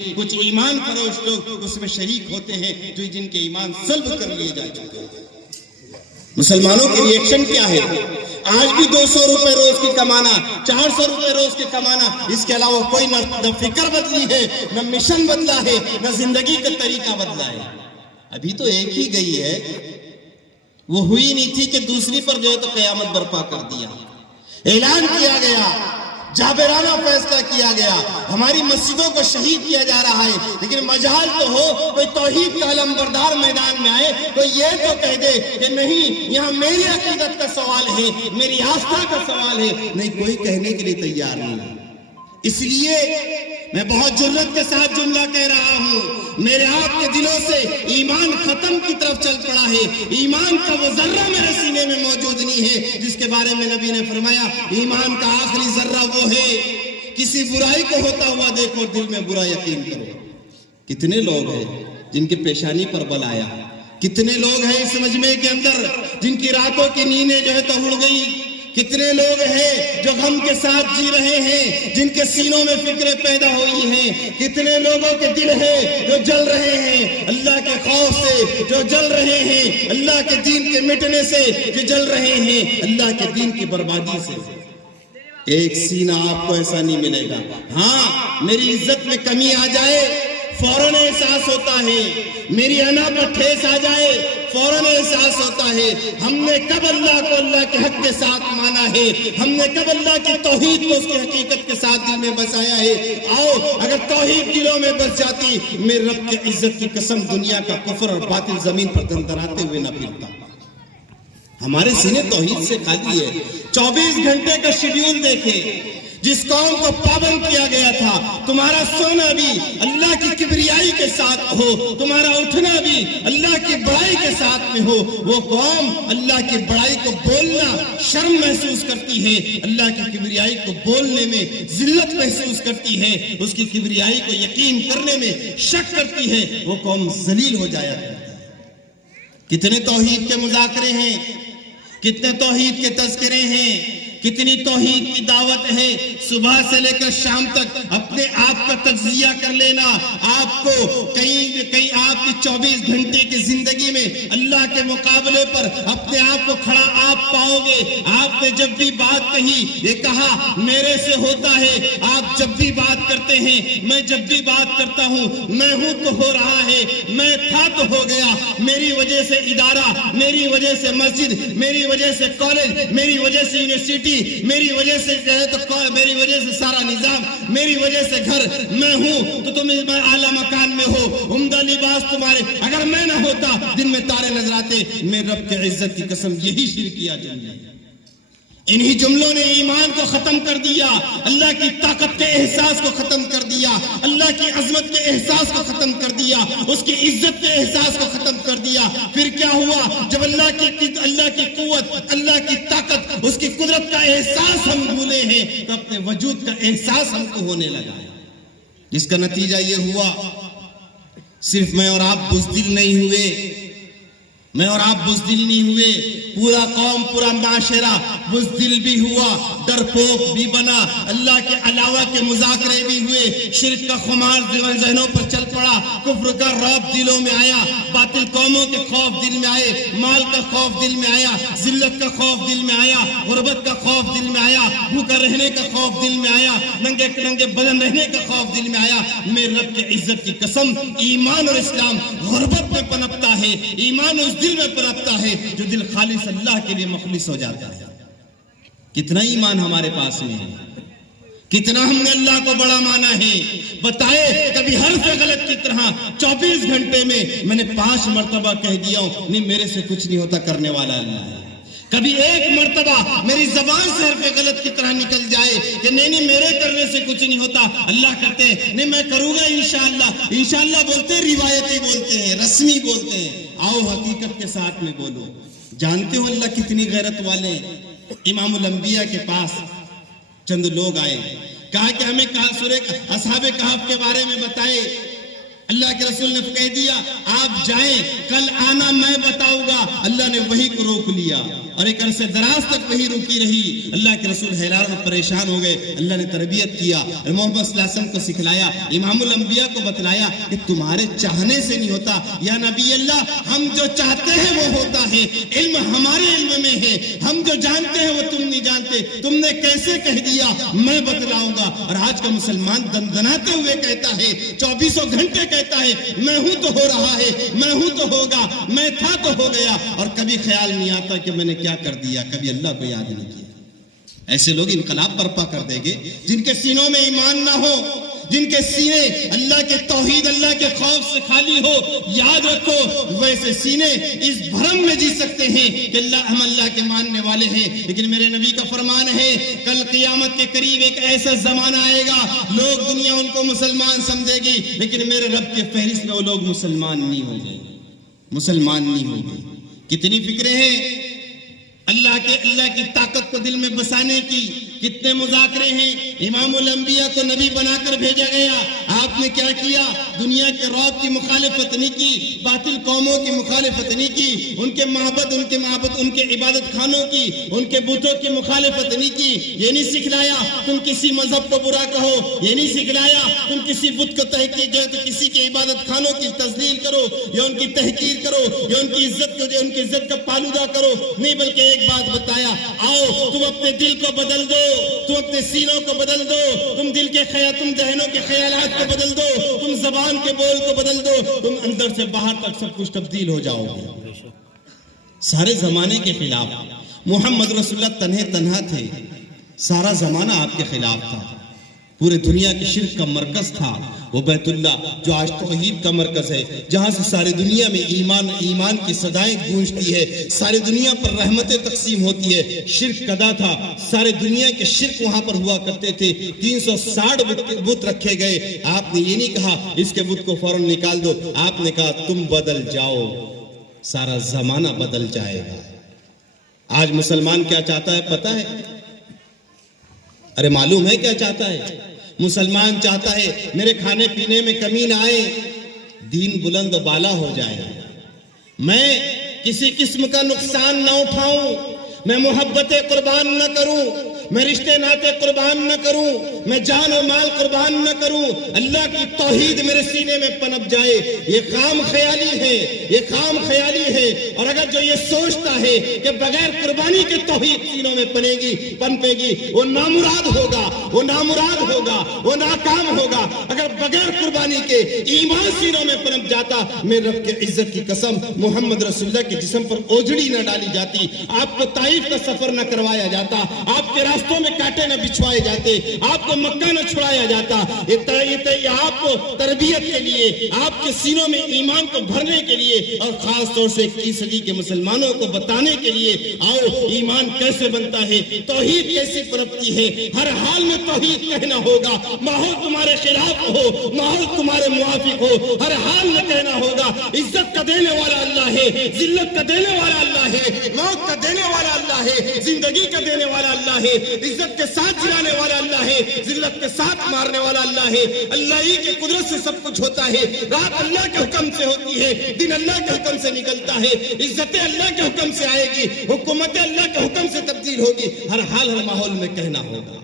کچھ ایمان فروش لوگ اس میں شریک ہوتے ہیں جو جن کے ایمان سلب کر لیے جا چکے ہیں۔ مسلمانوں کے ریئیکشن کیا ہے؟ آج بھی 200 روپے روز کی کمانا، 400 روپے روز کی کمانا، اس کے علاوہ کوئی نہ فکر بدلی ہے، نہ مشن بدلا ہے، نہ زندگی کا طریقہ بدلا ہے۔ ابھی تو ایک ہی گئی ہے، وہ ہوئی نہیں تھی کہ دوسری پر جو ہے تو قیامت برپا کر دیا۔ اعلان کیا گیا، جابرانہ فیصلہ کیا گیا، ہماری مسجدوں کو شہید کیا جا رہا ہے، لیکن مجال تو ہو کوئی توحید کا علمبردار میدان میں آئے تو یہ تو کہہ دے کہ نہیں، یہاں میری عقیدت کا سوال ہے، میری آستھا کا سوال ہے۔ نہیں، کوئی کہنے کے لیے تیار نہیں۔ اس لیے میں بہت جرات کے ساتھ جملہ کہہ رہا ہوں، میرے آپ کے دلوں سے ایمان ختم کی طرف چل پڑا ہے۔ ایمان کا وہ ذرہ میرے سینے میں موجود نہیں ہے جس کے بارے میں نبی نے فرمایا ایمان کا آخری ذرہ وہ ہے، کسی برائی کو ہوتا ہوا دیکھو دل میں برا یقین کرو۔ کتنے لوگ ہیں جن کے پیشانی پر بل آیا، کتنے لوگ ہیں اس مجمع کے اندر جن کی راتوں کی نیندیں جو ہے تو اڑ گئی، کتنے لوگ ہیں جو غم کے ساتھ جی رہے ہیں، جن کے سینوں میں فکریں پیدا ہوئی ہیں، کتنے لوگوں کے دل ہیں جو جل رہے ہیں اللہ کے خوف سے، جو جل رہے ہیں اللہ کے دین کے مٹنے سے، جو جل رہے ہیں اللہ کے دین کی بربادی سے۔ ایک سینہ آپ کو ایسا نہیں ملے گا۔ ہاں، میری عزت میں کمی آ جائے فوراً احساس ہوتا ہے، میری انا پر ٹھیس آ جائے فوراً احساس ہوتا ہے ہم نے کب اللہ کو اللہ کے حق کے ساتھ مانا ہے، ہم نے کب اللہ کی توحید کو اس کی حقیقت کے ساتھ دل میں بسایا ہے۔ آؤ، اگر توحید دلوں میں بس جاتی، میرے رب کی عزت کی قسم دنیا کا کفر اور باطل زمین پر دندراتے ہوئے نہ پھرتا۔ ہمارے سینے توحید سے خالی ہے۔ 24 گھنٹے کا شیڈیول دیکھیں، جس قوم کو پابند کیا گیا تھا تمہارا سونا بھی اللہ کی کبریائی کے ساتھ ہو، تمہارا اٹھنا بھی اللہ کی بڑائی کے ساتھ میں ہو، وہ قوم اللہ کی بڑائی کو بولنا شرم محسوس کرتی ہے، اللہ کی کبریائی کو بولنے میں ذلت محسوس کرتی ہے، اس کی کبریائی کو یقین کرنے میں شک کرتی ہے، وہ قوم ذلیل ہو جایا کرتی ہے۔ کتنے توحید کے مذاکرے ہیں، کتنے توحید کے تذکرے ہیں، کتنی توحید کی دعوت ہے۔ صبح سے لے کر شام تک اپنے آپ کا تجزیہ کر لینا، آپ کو کہیں آپ کی 24 گھنٹے کی زندگی میں اللہ کے مقابلے پر اپنے آپ کو کھڑا آپ پاؤ گے۔ آپ نے جب بھی بات کہی، یہ کہا میرے سے ہوتا ہے، آپ جب بھی بات کرتے ہیں، میں جب بھی بات کرتا ہوں، میں ہوں تو ہو رہا ہے، میں تھا تو ہو گیا، میری وجہ سے ادارہ، میری وجہ سے مسجد، میری وجہ سے کالج، میری وجہ سے یونیورسٹی، میری وجہ سے میری وجہ سے سارا نظام، میری وجہ سے گھر، میں ہوں تو تم اعلیٰ مکان میں ہو، عمدہ لباس تمہارے، اگر میں نہ ہوتا دن میں تارے نظر آتے۔ میرے رب کی عزت کی قسم یہی شرکیہ جملے ہیں، انہی جملوں نے ایمان کو ختم کر دیا، اللہ کی طاقت کے احساس کو ختم کر دیا، اللہ کی عظمت کے احساس کو ختم کر دیا، اس کی عزت کے احساس کو ختم کر دیا۔ پھر کیا ہوا؟ جب اللہ کی قوت، اللہ کی طاقت، اس کی قدرت کا احساس ہم بھولے ہیں تو اپنے وجود کا احساس ہم کو ہونے لگا ہے، جس کا نتیجہ یہ ہوا صرف میں اور آپ بزدل نہیں ہوئے، میں اور آپ بزدل نہیں ہوئے، پورا قوم، پورا معاشرہ بزدل بھی ہوا، ڈرپوک بھی بنا، اللہ کے علاوہ کے مذاکرے بھی ہوئے، شرک کا خمار ذہنوں پر چل پڑا، کفر کا رعب دلوں میں آیا، باطل قوموں کے خوف دل میں آئے، مال کا خوف دل میں آیا، ذلت کا خوف دل میں آیا، غربت کا خوف دل میں آیا، بھوکا رہنے کا خوف دل میں آیا، ننگے ننگے بدن رہنے کا خوف دل میں آیا۔ میرے رب کی عزت کی قسم، ایمان اور اسلام غربت میں پنپتا ہے، ایمان اس دل میں پنپتا ہے جو دل خالص اللہ کے لیے مخلص ہو جاتا ہے۔ کتنا ایمان ہمارے پاس میں ہے، کتنا ہم نے اللہ کو بڑا مانا ہے۔ بتائے کبھی حرف غلط کی طرح 24 گھنٹے میں نے 5 مرتبہ کہہ دیا ہوں نہیں میرے سے کچھ نہیں ہوتا، کرنے والا اللہ ہے۔ کبھی ایک مرتبہ میری زبان سے حرف غلط کی طرح نکل جائے کہ نہیں میرے کرنے سے کچھ نہیں ہوتا، اللہ کرتے ہیں، نہیں میں کروں گا انشاءاللہ۔ انشاءاللہ بولتے ہیں، روایتی بولتے ہیں، رسمی بولتے ہیں، آؤ حقیقت کے ساتھ میں بولو۔ جانتے ہو اللہ کتنی غیرت والے ہیں؟ امام الانبیاء کے پاس چند لوگ آئے، کہا کہ ہمیں سورہ اصحاب کہف کے بارے میں بتائے۔ اللہ کے رسول نے کہہ دیا آپ جائیں، کل آنا میں بتاؤں گا، اللہ نے وحی کو روک لیا اور ایک عرصے دراز تک وحی روکی رہی۔ اللہ کے رسول حیران اور پریشان ہو گئے۔ اللہ نے تربیت کیا اور محمد صلی اللہ علیہ وسلم کو سکھلایا، امام الانبیاء کو بتلایا کہ تمہارے چاہنے سے نہیں ہوتا یا نبی اللہ، ہم جو چاہتے ہیں وہ ہوتا ہے، علم ہمارے علم میں ہے، ہم جو جانتے ہیں وہ تم نہیں جانتے، تم نے کیسے کہہ دیا میں بتلاؤں گا۔ اور آج کا مسلمان دندناتے ہوئے کہتا ہے، 24 گھنٹے کہتا ہے میں ہوں تو ہو رہا ہے، میں ہوں تو ہوگا، میں تھا تو ہو گیا، اور کبھی خیال نہیں آتا کہ میں نے کیا کر دیا، کبھی اللہ کو یاد نہیں کیا۔ ایسے لوگ انقلاب برپا کر دیں گے جن کے سینوں میں ایمان نہ ہو، جن کے سینے اللہ کے توحید، اللہ کے خوف سے خالی ہو۔ یاد رکھو ویسے سینے اس بھرم میں جی سکتے ہیں کہ ہم اللہ کے ماننے والے ہیں، لیکن میرے نبی کا فرمان ہے کل قیامت کے قریب ایک ایسا زمانہ آئے گا لوگ دنیا ان کو مسلمان سمجھے گی، لیکن میرے رب کے فہرست میں وہ لوگ مسلمان نہیں ہوں گے، مسلمان نہیں ہوں گے۔ کتنی فکریں ہیں اللہ کی طاقت کو دل میں بسانے کی، کتنے مذاکرے ہیں۔ امام الانبیاء کو نبی بنا کر بھیجا گیا، آپ نے کیا کیا؟ دنیا کے رعب کی مخالفت نہیں کی، باطل قوموں کی مخالفت نہیں کی، ان کے معبد ان کے عبادت خانوں کی، ان کے بتوں کی مخالفت نہیں کی۔ یہ نہیں سکھلایا تم کسی مذہب کو برا کہو، یہ نہیں سکھلایا تم کسی بت کو تحقیر جو ہے تو کسی کے عبادت خانوں کی تذلیل کرو یا ان کی تحقیر کرو یا ان کی عزت کا پالودہ کرو، نہیں بلکہ ایک بات بتایا، آؤ تم اپنے دل کو بدل دو، تم اپنے سینوں کو بدل دو، تم تم ذہنوں کے خیالات کو بدل دو، تم زبان کے بول کو بدل دو، تم اندر سے باہر تک سب کچھ تبدیل ہو جاؤ گے۔ سارے زمانے کے خلاف محمد رسول اللہ تنہا تھے، سارا زمانہ آپ کے خلاف تھا، پورے دنیا کی شرک کا مرکز تھا وہ بیت اللہ جو آج توحید کا مرکز ہے، جہاں سے ساری دنیا میں ایمان کی صدائیں گونجتی ہے، ساری دنیا پر رحمتیں تقسیم ہوتی ہے۔ شرک کدا تھا، سارے دنیا کے شرک وہاں پر ہوا کرتے تھے، 360 بت رکھے گئے۔ آپ نے یہ نہیں کہا اس کے بت کو فوراً نکال دو، آپ نے کہا تم بدل جاؤ، سارا زمانہ بدل جائے گا۔ آج مسلمان کیا چاہتا ہے پتہ ہے؟ ارے معلوم ہے کیا چاہتا ہے؟ مسلمان چاہتا ہے میرے کھانے پینے میں کمی نہ آئے، دین بلند و بالا ہو جائے، میں کسی قسم کا نقصان نہ اٹھاؤں، میں محبتیں قربان نہ کروں، میں رشتے ناتے قربان نہ کروں، میں جان و مال قربان نہ کروں، اللہ کی توحید میرے سینے میں پنپ جائے۔ یہ خام خیالی ہے، یہ خام خیالی ہے۔ اور اگر جو یہ سوچتا ہے کہ بغیر قربانی کے توحید سینوں میں پنپے گی، وہ نامراد ہوگا، وہ نامراد ہوگا، وہ ناکام ہوگا۔ اگر بغیر قربانی کے ایمان سینوں میں پنپ جاتا، میرے رب کی عزت کی قسم محمد رسول اللہ کے جسم پر اوجڑی نہ ڈالی جاتی، آپ کو طائف کا سفر نہ کروایا جاتا، آپ کے راستوں میں کانٹے نہ بچھوائے جاتے، آپ کو مکہ نہ چھڑایا جاتا۔ یہ آپ کو تربیت کے لیے، آپ کے سینوں میں ایمان کو بھرنے کے لیے، اور خاص طور سے 21 صدی کے مسلمانوں کو بتانے کے لیے، آؤ ایمان کیسے بنتا ہے، توحید کیسے پنپتی ہے۔ ہر حال میں توحید کہنا ہوگا، ماحول تمہارے خلاف ہو، ماحول تمہارے موافق ہو، ہر حال میں کہنا ہوگا عزت کا دینے والا اللہ ہے، ذلت کا دینے والا اللہ ہے، موت کا دینے والا اللہ ہے، زندگی کا دینے والا اللہ ہے، عزت کے ساتھ جلانے والا اللہ ہے، ذلت کے ساتھ مارنے والا اللہ ہے۔ اللہ ہی کے قدرت سے سب کچھ ہوتا ہے، رات اللہ کے حکم سے ہوتی ہے، دن اللہ کے حکم سے نکلتا ہے، عزت اللہ کے حکم سے آئے گی، حکومت اللہ کے حکم سے تبدیل ہوگی۔ ہر حال ہر ماحول میں کہنا ہوگا۔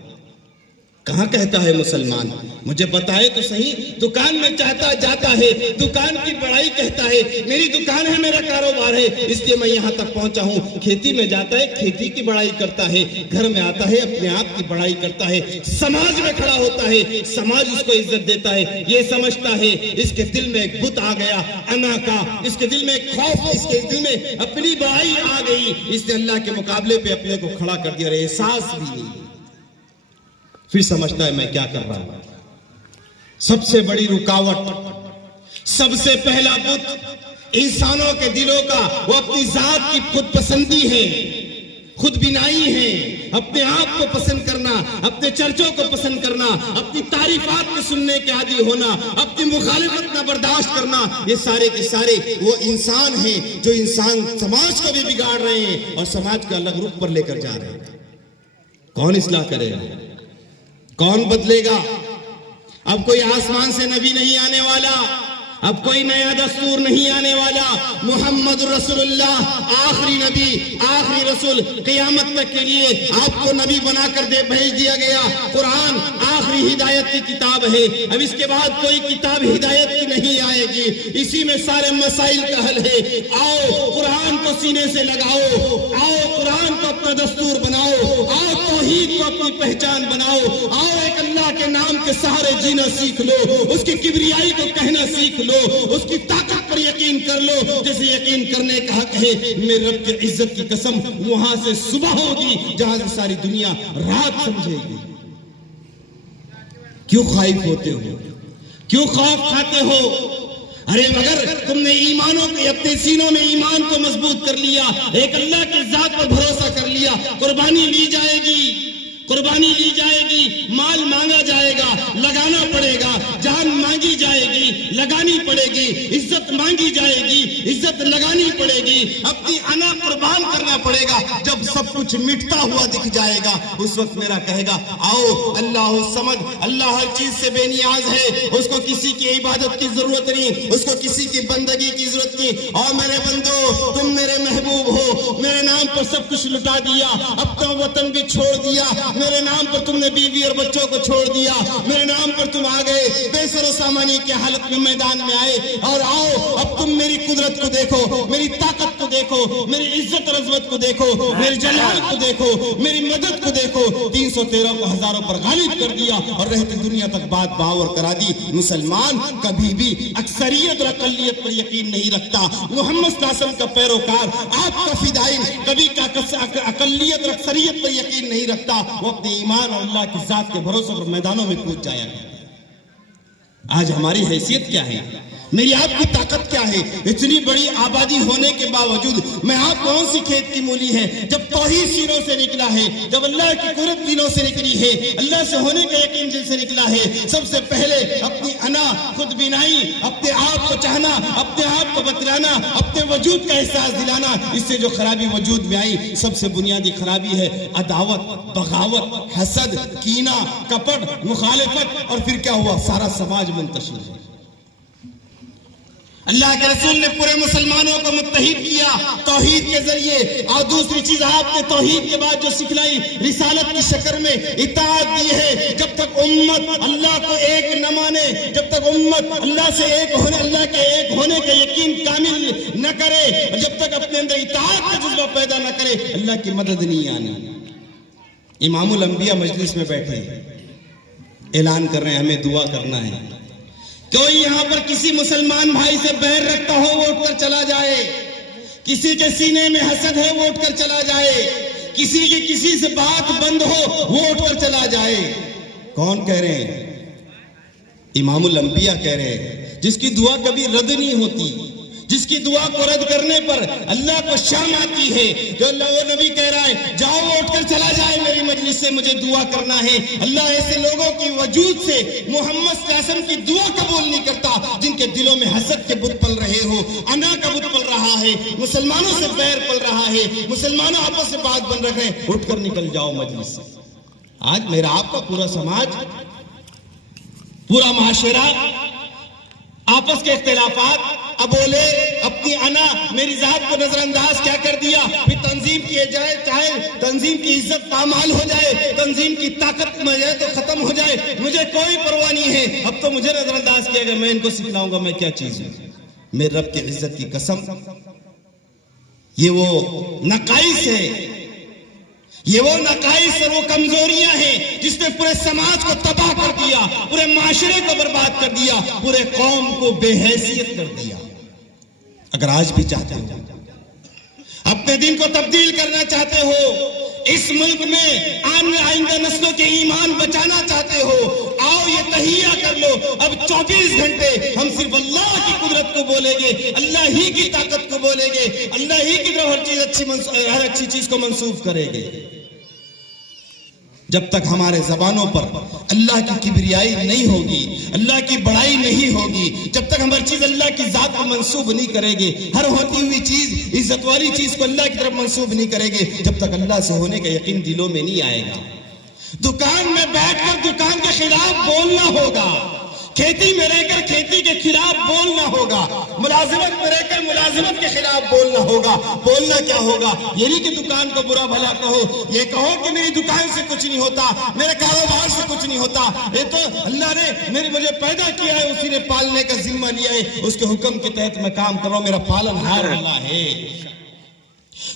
کہاں کہتا ہے مسلمان؟ مجھے بتائے تو صحیح۔ دکان میں جاتا ہے، دکان کی بڑائی کہتا ہے، میری دکان ہے، میرا کاروبار ہے، اس لیے میں یہاں تک پہنچا ہوں۔ کھیتی میں جاتا ہے، کھیتی کی بڑائی کرتا ہے، گھر میں آتا ہے، اپنے آپ کی بڑائی کرتا ہے، سماج میں کھڑا ہوتا ہے، سماج اس کو عزت دیتا ہے، یہ سمجھتا ہے اس کے دل میں ایک بت آ گیا انا کا، اس کے دل میں ایک خوف، اس کے دل میں اپنی بڑائی آ گئی، اس نے اللہ کے مقابلے پہ اپنے کو کھڑا کر دیا اور احساس بھی نہیں، پھر سمجھتا ہے میں کیا کر رہا ہوں۔ سب سے بڑی رکاوٹ، سب سے پہلا بت انسانوں کے دلوں کا وہ اپنی ذات کی خود پسندی ہے، خود بینائی ہے، اپنے آپ کو پسند کرنا، اپنے چرچوں کو پسند کرنا، اپنی تعریفات کو سننے کے عادی ہونا، اپنی مخالفت نہ برداشت کرنا، یہ سارے کے سارے وہ انسان ہیں جو انسان سماج کو بھی بگاڑ رہے ہیں اور سماج کا الگ رخ پر لے کر جا رہے ہیں۔ کون اصلاح کرے گا؟ کون بدلے گا؟ اب کوئی آسمان سے نبی نہیں آنے والا، اب کوئی نیا دستور نہیں آنے والا. محمد رسول اللہ آخری نبی آخری رسول قیامت تک کے لیے آپ کو نبی بنا کر بھیج دیا گیا. قرآن آخری ہدایت کی کتاب ہے. اب اس کے بعد کوئی کتاب ہدایت کی نہیں آئے گی. اسی میں سارے مسائل کا حل ہے. آؤ قرآن کو سینے سے لگاؤ, آؤ قرآن کو اپنا دستور بناؤ, آؤ توحید کو اپنی پہچان بناؤ, آؤ ایک اللہ کے نام کے سہارے جینا سیکھ لو, اس کی کبریائی کو کہنا سیکھ لو, اس کی طاقت پر یقین کر لو. جیسے یقین کرنے کا حق ہے, میرے رب کی عزت کی قسم وہاں سے صبح ہوگی جہاں سے ساری دنیا رات سمجھے گی. کیوں خائف ہوتے ہو, کیوں خوف کھاتے ہو؟ ارے اگر تم نے ایمانوں کے اپنے سینوں میں ایمان کو مضبوط کر لیا, ایک اللہ کی ذات پر بھروسہ کر لیا, قربانی لی جائے گی, قربانی لی جائے گی, مال مانگا جائے گا, لگانا پڑے گا, جان مانگی جائے گی, لگانی پڑے گی, عزت مانگی جائے گی, عزت لگانی پڑے گی, اپنی انا قربان کرنا پڑے گا. جب سب کچھ مٹتا ہوا دکھ جائے گا, اس وقت میرا کہے گا آؤ اللہ الصمد, اللہ ہر چیز سے بے نیاز ہے, اس کو کسی کی عبادت کی ضرورت نہیں, اس کو کسی کی بندگی کی ضرورت نہیں. اور میرے بندو تم میرے محبوب ہو, میرے نام پر سب کچھ لٹا دیا, اپنا وطن بھی چھوڑ دیا, میرے نام پر تم نے بیوی اور بچوں کو چھوڑ دیا, میرے نام پر تم آ گئے, بے سر و سامانی کی حالت میں میدان میں آئے. اور آؤ اب تم میری قدرت کو دیکھو, میری طاقت کو دیکھو, میری عزت اور عظمت کو دیکھو, میری جلال کو دیکھو, میری مدد کو دیکھو. 313 کو ہزاروں پر غالب کر دیا اور رہتی دنیا تک بات باور کرا دی. مسلمان کبھی بھی اکثریت اور اقلیت پر یقین نہیں رکھتا. محمد صلی اللہ علیہ وسلم کا پیروکار, آپ کا فدائین کبھی اقلیت اور اکثریت پر یقین نہیں رکھتا. وہ اپنے ایمان اور اللہ کی ذات کے بھروسے پر میدانوں میں کود جایا. آج ہماری حیثیت کیا ہے, میری آپ کی طاقت کیا ہے؟ اتنی بڑی آبادی ہونے کے باوجود میں آپ کون سی کھیت کی مولی ہے؟ جب توحید سینوں سے نکلا ہے, جب اللہ کی قدرت دلوں سے نکلی ہے, اللہ سے ہونے کا یقین دل سے نکلا ہے, سب سے پہلے اپنی انا خود بینائی, اپنے آپ کو چاہنا, اپنے آپ کو بتلانا, اپنے وجود کا احساس دلانا, اس سے جو خرابی وجود میں آئی سب سے بنیادی خرابی ہے عداوت, بغاوت, حسد, کینہ, کپٹ, مخالفت. اور پھر کیا ہوا؟ سارا سماج منتشر ہے. اللہ کے رسول نے پورے مسلمانوں کو متحد کیا توحید کے ذریعے. اور دوسری چیز آپ نے توحید کے بعد جو سکھلائی, رسالت کی شکل میں اطاعت دی ہے. جب تک امت اللہ کو ایک نہ مانے, جب تک امت اللہ سے ایک ہونے, اللہ کے ایک ہونے کا یقین کامل نہ کرے, جب تک اپنے اندر اطاعت کا جذبہ پیدا نہ کرے, اللہ کی مدد نہیں آنی. امام الانبیاء مجلس میں بیٹھے اعلان کر رہے ہیں ہمیں دعا کرنا ہے. کوئی یہاں پر کسی مسلمان بھائی سے بیر رکھتا ہو وہ اٹھ کر چلا جائے, کسی کے سینے میں حسد ہے وہ اٹھ کر چلا جائے, کسی کی کسی سے بات بند ہو وہ اٹھ کر چلا جائے. کون کہہ رہے ہیں؟ امام الانبیاء کہہ رہے ہیں, جس کی دعا کبھی رد نہیں ہوتی, جس کی دعا کو رد کرنے پر اللہ کو شرم آتی ہے. جو اللہ وہ نبی کہہ رہا ہے جاؤ اٹھ کر چلا جائے میری مجلس سے, مجھے دعا کرنا ہے. اللہ ایسے لوگوں کی وجود سے محمد صلی اللہ علیہ وسلم کی دعا قبول نہیں کرتا جن کے دلوں میں حسد کے بت پل رہے ہو, انا کا بت پل رہا ہے, مسلمانوں سے بیر پل رہا ہے, مسلمانوں آپس سے بات بن رکھے. اٹھ کر نکل جاؤ مجلس سے. آج میرا آپ کا پورا سماج, پورا معاشرہ, آپس کے اختلافات, ابولے, اپنی انا, میری ذات کو نظر انداز کیا کر دیا. پھر تنظیم کیے جائے, چاہے تنظیم کی عزت پامال ہو جائے, تنظیم کی طاقت میں جائے تو ختم ہو جائے, مجھے کوئی پرواہ نہیں ہے. اب تو مجھے نظر انداز کیا گیا, میں ان کو سکھلاؤں گا میں کیا چیز ہوں. میرے رب کی عزت کی قسم, یہ وہ نقائص ہے, یہ وہ نقائص اور وہ کمزوریاں ہیں جس نے پورے سماج کو تباہ کر دیا, پورے معاشرے کو برباد کر دیا, پورے قوم کو بے حیثیت کر دیا. اگر آج بھی چاہتے ہو, اپنے دین کو تبدیل کرنا چاہتے ہو, اس ملک میں آئندہ نسلوں کے ایمان بچانا چاہتے ہو, آؤ یہ تہیہ کر لو. اب 24 گھنٹے ہم صرف اللہ کی قدرت کو بولیں گے, اللہ ہی کی طاقت کو بولیں گے, اللہ ہی کی طرف ہر اچھی چیز کو منسوب کریں گے. جب تک ہمارے زبانوں پر اللہ کی کبریائی نہیں ہوگی, اللہ کی بڑائی نہیں ہوگی, جب تک ہم ہر چیز اللہ کی ذات کو منسوب نہیں کریں گے, ہر ہوتی ہوئی چیز, عزت والی چیز کو اللہ کی طرف منسوب نہیں کریں گے, جب تک اللہ سے ہونے کا یقین دلوں میں نہیں آئے گا. دکان میں بیٹھ کر دکان کے خلاف بولنا ہوگا, کھیتی میں رہ کر کھیتی کے خلاف بولنا ہوگا. ہوگا, ملازمت میں رہ کر ملازمت کے خلاف بولنا ہوگا. بولنا کیا ہوگا؟ یہ نہیں کہ دکان کو برا بھلا کہو, یہ کہو کہ میری دکان سے کچھ نہیں ہوتا, میرے کاروبار سے کچھ نہیں ہوتا, یہ تو اللہ نے مجھے پیدا کیا ہے, اسی نے پالنے کا ذمہ لیا ہے, اس کے حکم کے تحت میں کام کر رہا ہوں, میرا پالن ہار والا ہے.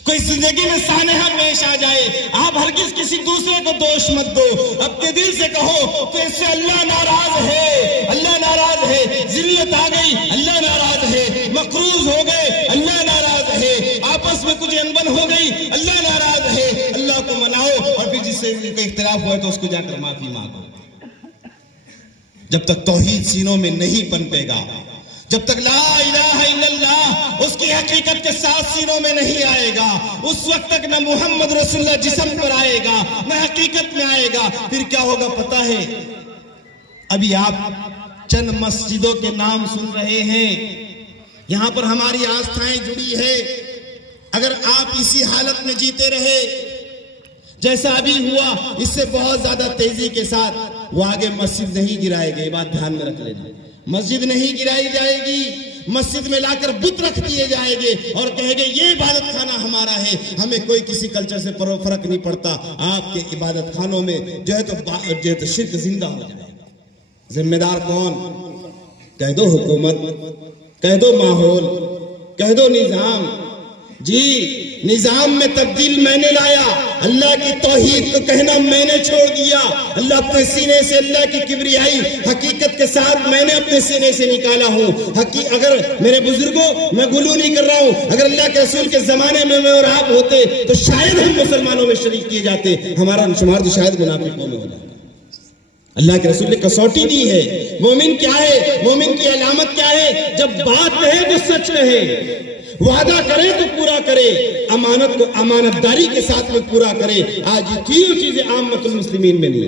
کوئی زندگی میں سانحہ پیش آ جائے, آپ ہرگز کسی دوسرے کو دوش مت دو, اپنے دل سے کہو تو اس سے اللہ ناراض ہے, اللہ ناراض ہے. ذلت آ گئی, اللہ ناراض ہے. مقروض ہو گئے, اللہ ناراض ہے. آپس میں کچھ انبن ہو گئی, اللہ ناراض ہے. اللہ کو مناؤ, اور پھر جس سے کوئی اختلاف ہوا تو اس کو جا کر معافی مانگو. جب تک توحید سینوں میں نہیں پنپے گا, جب تک لا الہ الا اللہ اس کی حقیقت کے ساتھ سینوں میں نہیں آئے گا, اس وقت تک نہ محمد رسول اللہ جسم پر آئے گا, نہ حقیقت میں آئے گا. پھر کیا ہوگا پتہ ہے؟ ابھی آپ چند مسجدوں کے نام سن رہے ہیں, یہاں پر ہماری آستھائیں جڑی ہے. اگر آپ اسی حالت میں جیتے رہے جیسا ابھی ہوا, اس سے بہت زیادہ تیزی کے ساتھ وہ آگے مسجد نہیں گرائے گا. یہ بات دھیان میں رکھ لینا, مسجد نہیں گرائی جائے گی, مسجد میں لا کر بت رکھ دیے جائیں گے اور کہیں گے یہ عبادت خانہ ہمارا ہے, ہمیں کوئی کسی کلچر سے فرق نہیں پڑتا. آپ کے عبادت خانوں میں جو ہے تو شرک زندہ ہو جائے گا. ذمہ دار کون؟ کہہ دو حکومت, کہہ دو ماحول, کہہ دو نظام. جی نظام میں تبدیل میں نے لایا, اللہ کی توحید کو کہنا میں نے چھوڑ دیا. اللہ اپنے سینے سے اللہ کی کبریائی حقیقت کے ساتھ میں نے اپنے سینے سے نکالا ہوں. اگر میرے بزرگوں میں گلو نہیں کر رہا ہوں, اگر اللہ کے رسول کے زمانے میں اور آپ ہوتے تو شاید ہم مسلمانوں میں شریک کیے جاتے, ہمارا شمار تو شاید منافقوں میں ہو جاتا. اللہ کے رسول نے کسوٹی دی ہے. مومن کیا ہے؟ مومن کی علامت کیا ہے؟ جب بات کہے تو سچ کہے, وعدہ کرے تو پورا کرے, امانت کو امانت داری کے ساتھ میں پورا کرے. آج یہ تینوں چیزیں عامت المسلمین میں نہیں.